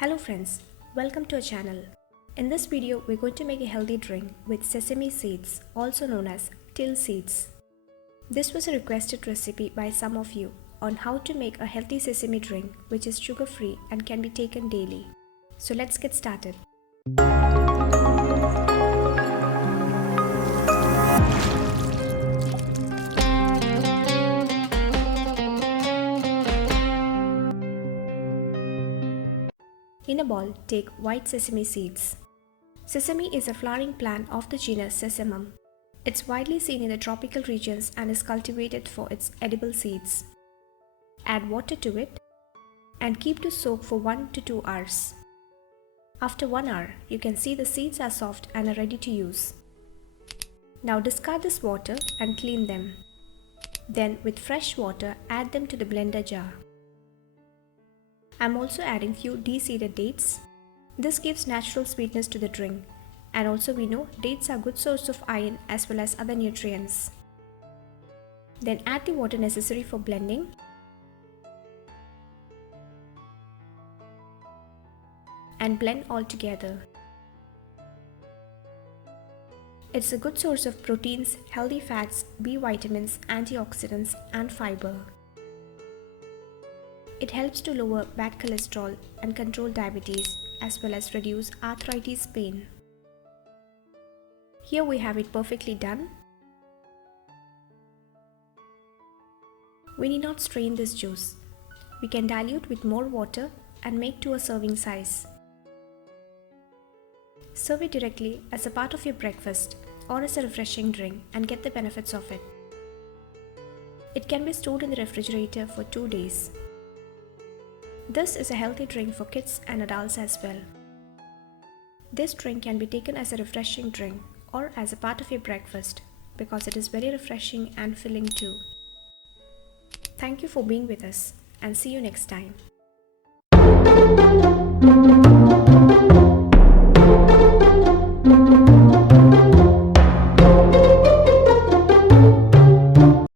Hello friends, welcome to our channel. In this video, we're going to make a healthy drink with sesame seeds, also known as till seeds. This was a requested recipe by some of you on how to make a healthy sesame drink which is sugar-free and can be taken daily. So let's get started. In a bowl, take white sesame seeds. Sesame is a flowering plant of the genus Sesamum. It's widely seen in the tropical regions and is cultivated for its edible seeds. Add water to it and keep to soak for 1 to 2 hours. After 1 hour, you can see the seeds are soft and are ready to use. Now discard this water and clean them. Then with fresh water, add them to the blender jar. I'm also adding few de-seeded dates. This gives natural sweetness to the drink, and also we know dates are good source of iron as well as other nutrients. Then add the water necessary for blending. And blend all together. It's a good source of proteins, healthy fats, B vitamins, antioxidants and fiber. It helps to lower bad cholesterol and control diabetes as well as reduce arthritis pain. Here we have it perfectly done. We need not strain this juice. We can dilute with more water and make to a serving size. Serve it directly as a part of your breakfast or as a refreshing drink and get the benefits of it. It can be stored in the refrigerator for 2 days. This is a healthy drink for kids and adults as well. This drink can be taken as a refreshing drink or as a part of your breakfast because it is very refreshing and filling too. Thank you for being with us and see you next time.